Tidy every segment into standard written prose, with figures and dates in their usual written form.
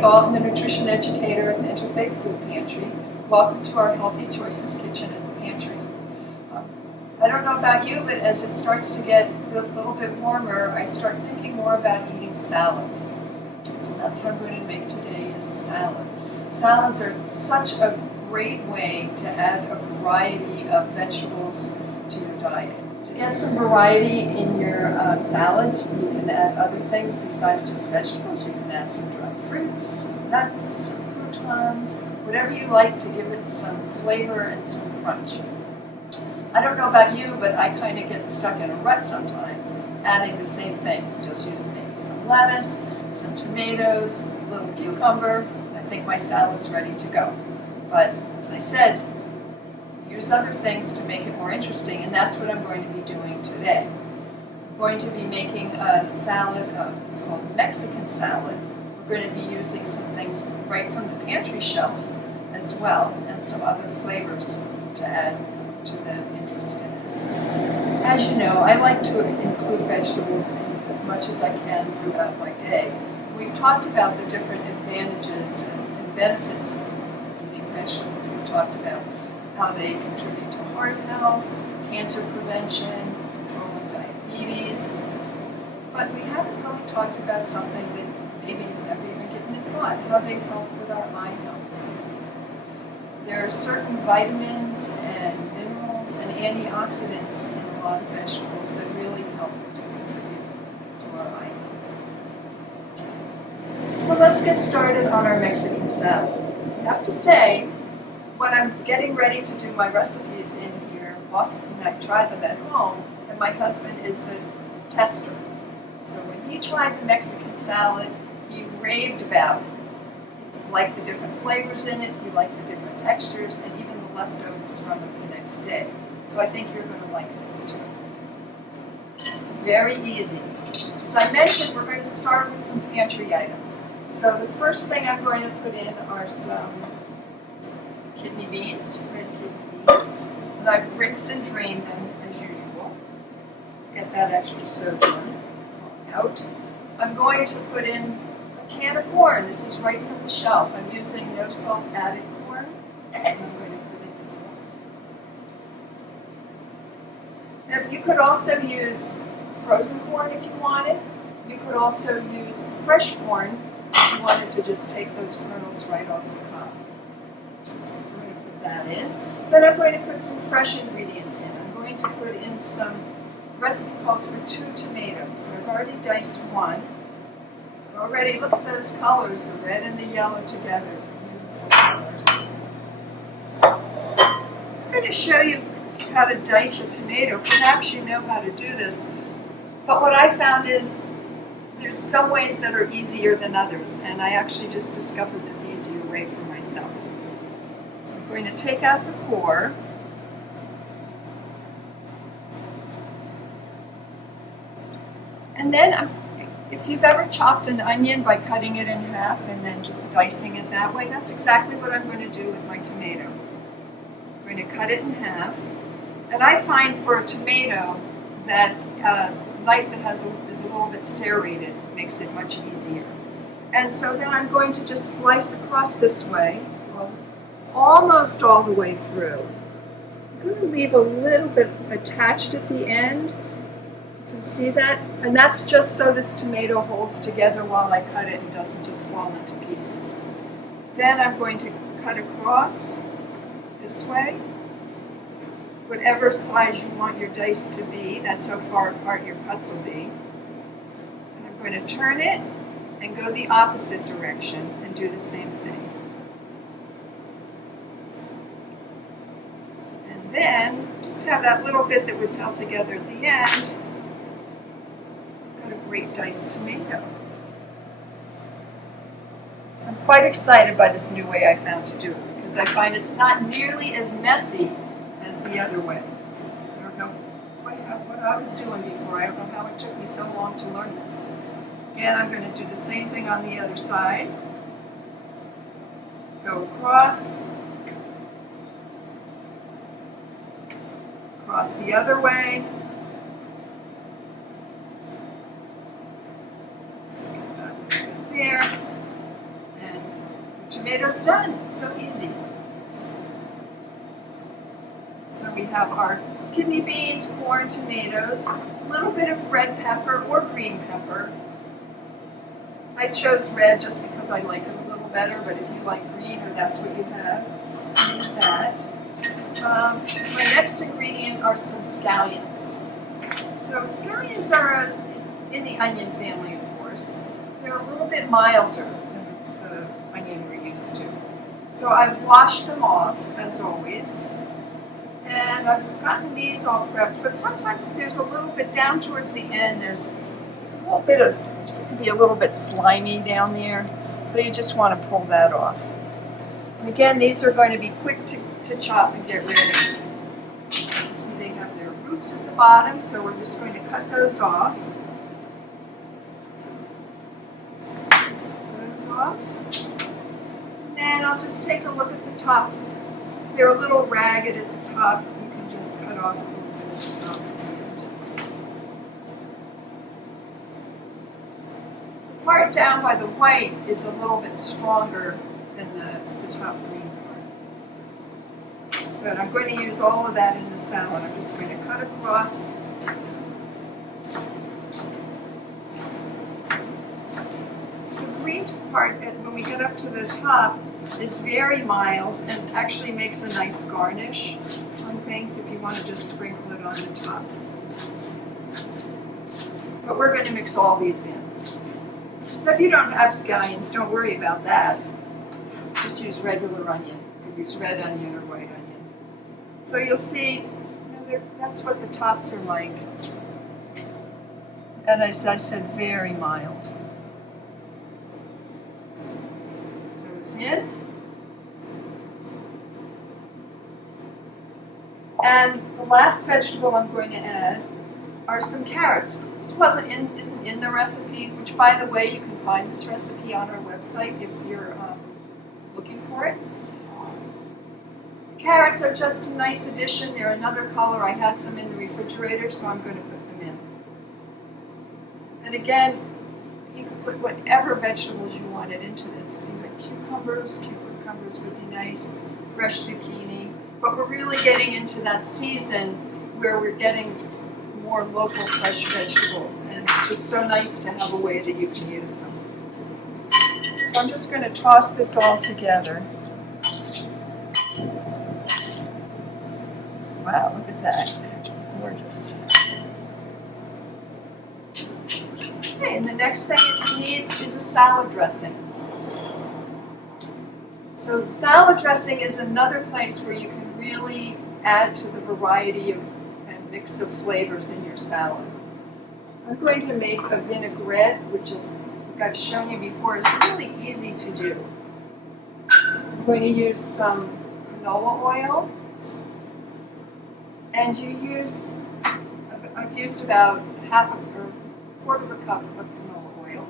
Katy Galton, the Nutrition Educator at the Interfaith Food Pantry. Welcome to our Healthy Choices Kitchen at the Pantry. I don't know about you, but as it starts to get a little bit warmer, I start thinking more about eating salads. So that's what I'm going to make today, is a salad. Salads are such a great way to add a variety of vegetables to your diet. To get some variety in your salads, you can add other things besides just vegetables. You can add some dried fruits, nuts, some croutons, whatever you like to give it some flavor and some crunch. I don't know about you, but I kind of get stuck in a rut sometimes, adding the same things. Just use maybe some lettuce, some tomatoes, a little cucumber, and I think my salad's ready to go. But as I said, use other things to make it more interesting, and that's what I'm going to be doing today. I'm going to be making a salad, it's called Mexican salad. We're going to be using some things right from the pantry shelf as well, and some other flavors to add to the interest in it. As you know, I like to include vegetables in as much as I can throughout my day. We've talked about the different advantages and benefits of eating vegetables. We've talked about how they contribute to heart health, cancer prevention, controlling diabetes. But we haven't really talked about something that maybe you've never even given a thought, how they help with our eye health. There are certain vitamins and minerals and antioxidants in a lot of vegetables that really help to contribute to our eye health. So let's get started on our Mexican salad. I have to say, when I'm getting ready to do my recipes in here, often I try them at home, and my husband is the tester. So when he tried the Mexican salad, he raved about it. He liked the different flavors in it, he liked the different textures, and even the leftovers from it the next day. So I think you're going to like this too. Very easy. As I mentioned, we're going to start with some pantry items. So the first thing I'm going to put in are some kidney beans, red kidney beans, and I've rinsed and drained them as usual. Get that extra sodium out. I'm going to put in a can of corn. This is right from the shelf. I'm using no salt added corn, and I'm going to put in the corn. Now, you could also use frozen corn if you wanted. You could also use fresh corn if you wanted to just take those kernels right off the cob. So I'm going to put that in. Then I'm going to put some fresh ingredients in. I'm going to put in some, the recipe calls for 2 tomatoes. So I've already diced one. Already, look at those colors, the red and the yellow together. Beautiful colors. I'm just going to show you how to dice a tomato. Perhaps you know how to do this. But what I found is there's some ways that are easier than others. And I actually just discovered this easier way for myself. So I'm going to take out the core. And then if you've ever chopped an onion by cutting it in half and then just dicing it that way, that's exactly what I'm going to do with my tomato. I'm going to cut it in half. And I find for a tomato that a knife that is a little bit serrated makes it much easier. And so then I'm going to just slice across this way, almost all the way through. I'm going to leave a little bit attached at the end. See that? And that's just so this tomato holds together while I cut it and doesn't just fall into pieces. Then I'm going to cut across this way. Whatever size you want your dice to be, that's how far apart your cuts will be. And I'm going to turn it and go the opposite direction and do the same thing. And then just have that little bit that was held together at the end. A great diced tomato. I'm quite excited by this new way I found to do it because I find it's not nearly as messy as the other way. I don't know quite what I was doing before. I don't know how it took me so long to learn this. Again, I'm going to do the same thing on the other side. Go across the other way. There, and Tomatoes done, so easy. So we have our kidney beans, corn, tomatoes, a little bit of red pepper or green pepper. I chose red just because I like it a little better, but if you like green or that's what you have, use that. My next ingredient are some scallions. So scallions are in the onion family, of course. They're a little bit milder than the onion we're used to. So I've washed them off, as always. And I've gotten these all prepped, but sometimes there's a little bit down towards the end, there's a little bit of, it can be a little bit slimy down there, so you just want to pull that off. And again, these are going to be quick to chop and get rid of. See, they have their roots at the bottom, so we're just going to cut those off. Those off. And then I'll just take a look at the tops. If they're a little ragged at the top, you can just cut off a little bit of the top. The part down by the white is a little bit stronger than the top green part. But I'm going to use all of that in the salad. I'm just going to cut across. The green part, when we get up to the top, is very mild and actually makes a nice garnish on things if you want to just sprinkle it on the top. But we're going to mix all these in. Now, if you don't have scallions, don't worry about that. Just use regular onion. You can use red onion or white onion. So you'll see, that's what the tops are like. And as I said, very mild. Goes in. And the last vegetable I'm going to add are some carrots. This isn't in the recipe, which, by the way, you can find this recipe on our website if you're looking for it. Carrots are just a nice addition. They're another color. I had some in the refrigerator, so I'm going to put them in. And again, you can put whatever vegetables you wanted into this. If you had cucumbers would be nice, fresh zucchini. But we're really getting into that season where we're getting more local fresh vegetables, and it's just so nice to have a way that you can use them. So I'm just going to toss this all together. Wow, look at that. Gorgeous. Okay, and the next thing it needs is a salad dressing. So salad dressing is another place where you can really add to the variety and mix of flavors in your salad. I'm going to make a vinaigrette, which is, like I've shown you before, is really easy to do. I'm going to use some canola oil, and I've used about quarter of a cup of canola oil.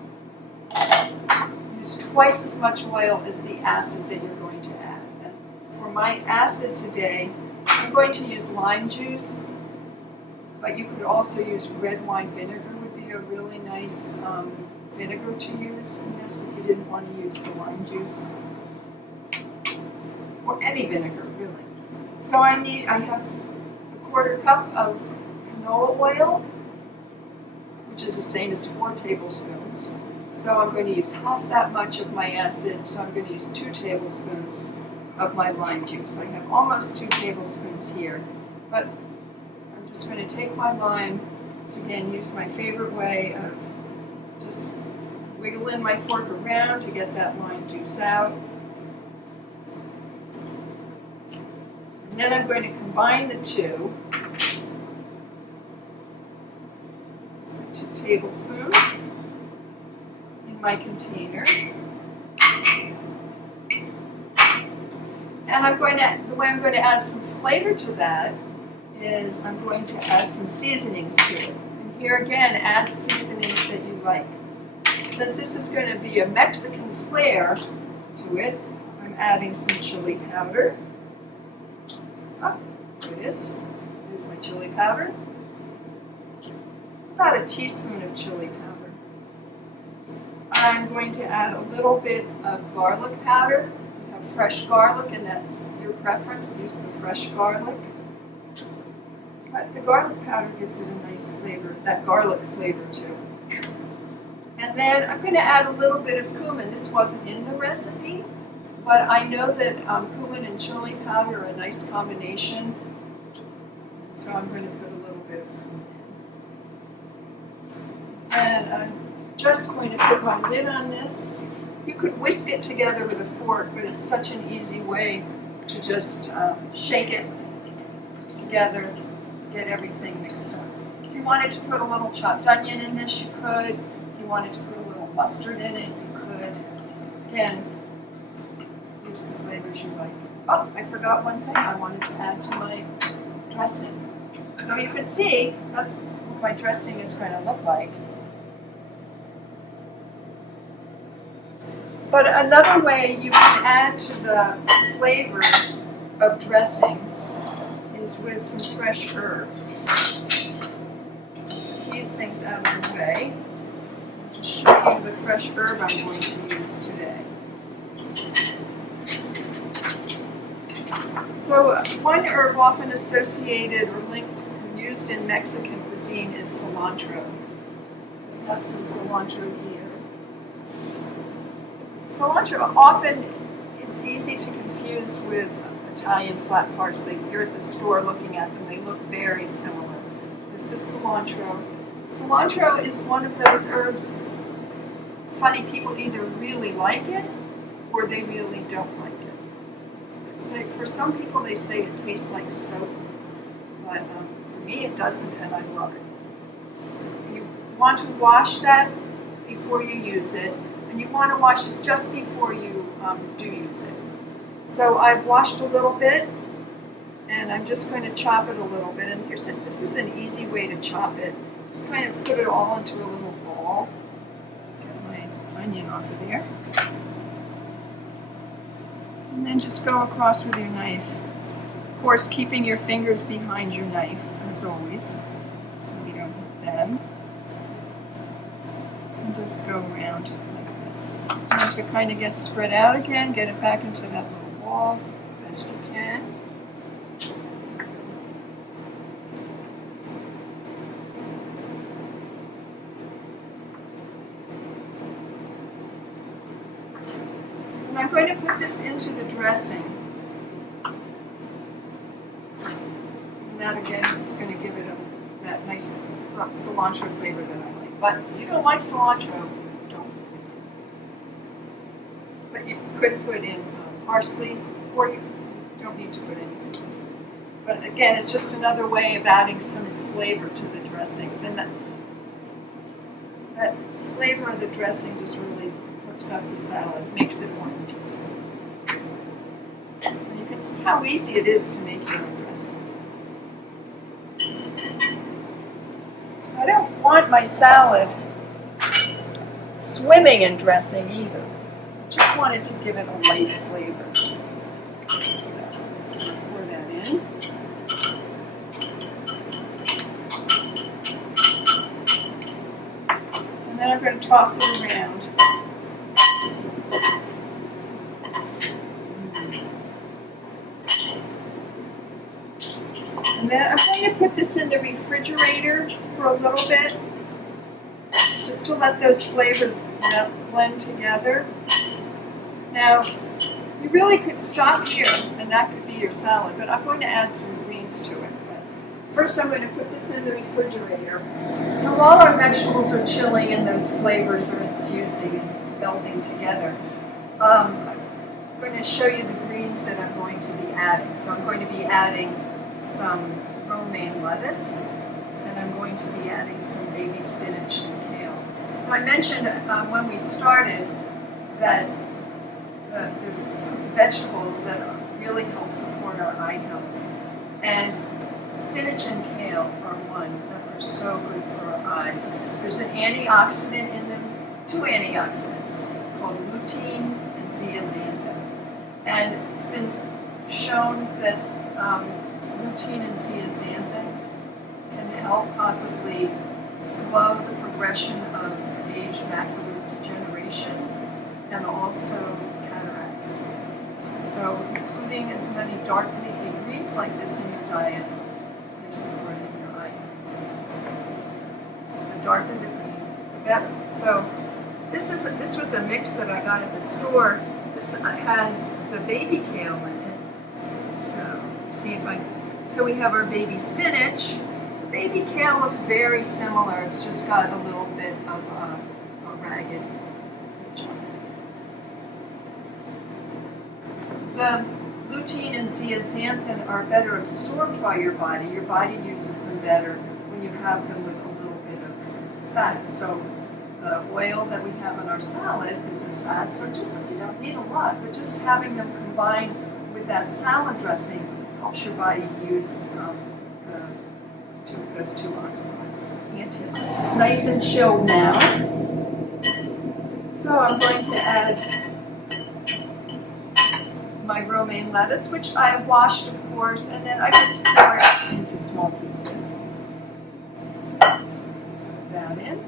Use twice as much oil as the acid that you're going to add. And for my acid today, I'm going to use lime juice, but you could also use red wine vinegar would be a really nice vinegar to use in this if you didn't want to use the lime juice. Or any vinegar, really. So I have a quarter cup of canola oil, which is the same as 4 tablespoons. So I'm going to use half that much of my acid, so I'm going to use 2 tablespoons of my lime juice. I have almost 2 tablespoons here, but I'm just going to take my lime, so again, use my favorite way of just wiggling my fork around to get that lime juice out. And then I'm going to combine the two. So 2 tablespoons in my container. And the way I'm going to add some flavor to that is I'm going to add some seasonings to it. And here again, add seasonings that you like. Since this is going to be a Mexican flair to it, I'm adding some chili powder. Oh, there it is. Here's my chili powder. About a teaspoon of chili powder. I'm going to add a little bit of garlic powder. You have fresh garlic, and that's your preference. Use the fresh garlic. But the garlic powder gives it a nice flavor, that garlic flavor too. And then I'm going to add a little bit of cumin. This wasn't in the recipe, but I know that cumin and chili powder are a nice combination. So I'm going to put a little bit of cumin in. And I'm just going to put my lid on this. You could whisk it together with a fork, but it's such an easy way to just shake it together, get everything mixed up. If you wanted to put a little chopped onion in this, you could. If you wanted to put a little mustard in it, you could. Again, use the flavors you like. Oh, I forgot one thing I wanted to add to my dressing. So you can see that's what my dressing is going to look like. But another way you can add to the flavor of dressings is with some fresh herbs. These things out of the way. I'll just show you the fresh herb I'm going to use today. So one herb often associated or linked and used in Mexican cuisine is cilantro. We have some cilantro here. Cilantro often is easy to confuse with Italian flat parsley. If you're at the store looking at them, they look very similar. This is cilantro. Cilantro is one of those herbs. It's funny, people either really like it or they really don't like it. It's like, for some people, they say it tastes like soap, but for me, it doesn't, and I love it. So you want to wash that before you use it, and you want to wash it just before you do use it. So I've washed a little bit, and I'm just going to chop it a little bit. And this is an easy way to chop it. Just kind of put it all into a little ball. Get my onion off of there. And then just go across with your knife. Of course, keeping your fingers behind your knife, as always, so you don't hit them. And just go around like this. And if it kind of gets spread out again, get it back into that little ball as best you can. And I'm going to put this into the dressing. And that again is going to give it that nice cilantro flavor that I like. But if you don't like cilantro, don't. But you could put in parsley, or you don't need to put anything. But again, it's just another way of adding some flavor to the dressings. And that flavor of the dressing just really hooks up the salad, makes it more interesting. And you can see how easy it is to make your own dressing. I don't want my salad swimming in dressing either. I just wanted to give it a light flavor. So I'm just going to pour that in. And then I'm going to toss it around. And then I'm going to put this in the refrigerator for a little bit, just to let those flavors blend together. Now, you really could stop here, and that could be your salad, but I'm going to add some greens to it. But first, I'm going to put this in the refrigerator. So while our vegetables are chilling and those flavors are infusing and melding together, I'm going to show you the greens that I'm going to be adding. So I'm going to be adding some romaine lettuce, and I'm going to be adding some baby spinach and kale. Now, I mentioned when we started that there's vegetables that really help support our eye health, and spinach and kale are one that are so good for our eyes. There's an antioxidant in them, two antioxidants called lutein and zeaxanthin, and it's been shown that lutein and zeaxanthin can help possibly slow the progression of age macular degeneration and also cataracts. So including as many dark leafy greens like this in your diet, you're supporting your eye health. So the darker the green, the better. So this was a mix that I got at the store. This has the baby kale in it. So we have our baby spinach. The baby kale looks very similar. It's just got a little bit of a ragged edge on it. The lutein and zeaxanthin are better absorbed by your body. Your body uses them better when you have them with a little bit of fat. So the oil that we have in our salad is a fat, so just you don't need a lot, but just having them combined with that salad dressing helps your body use those two oxalates. It's nice and chilled now. So I'm going to add my romaine lettuce, which I have washed, of course, and then I just tore it into small pieces. Put that in.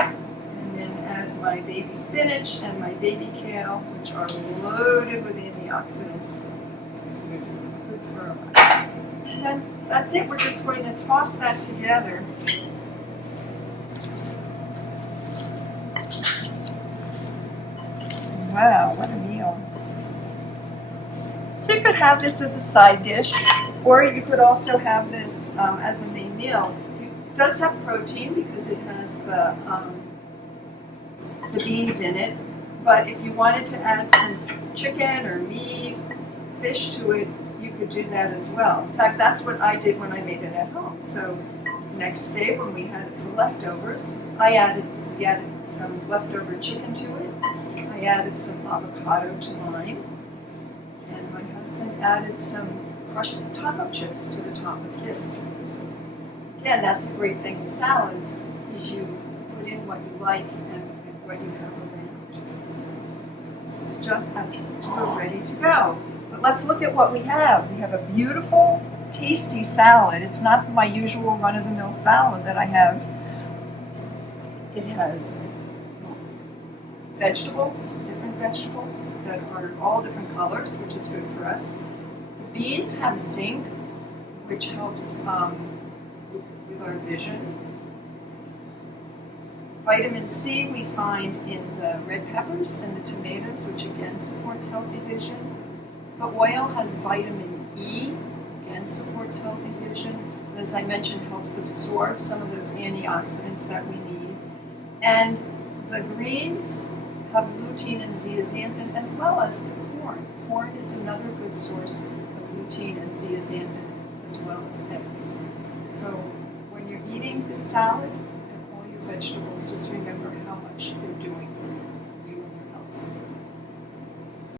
And then add my baby spinach and my baby kale, which are loaded with antioxidants. Good for our bodies. And then that's it. We're just going to toss that together. Wow, what a meal. So you could have this as a side dish, or you could also have this as a main meal. It does have protein because it has the beans in it, but if you wanted to add some chicken or meat, fish to it, you could do that as well. In fact, that's what I did when I made it at home. So next day when we had it for leftovers, we added some leftover chicken to it. I added some avocado to mine, and my husband added some crushed taco chips to the top of his. So, again, that's the great thing with salads, is you put in what you like and what you have around. So this is just, we're ready to go. But let's look at what we have. We have a beautiful, tasty salad. It's not my usual run-of-the-mill salad that I have. It has vegetables, different vegetables that are all different colors, which is good for us. The beans have zinc, which helps with our vision. Vitamin C we find in the red peppers and the tomatoes, which again supports healthy vision. The oil has vitamin E, again supports healthy vision. And as I mentioned, helps absorb some of those antioxidants that we need. And the greens have lutein and zeaxanthin, as well as the corn. Corn is another good source of lutein and zeaxanthin, as well as eggs. So when you're eating the salad and all your vegetables, just remember how much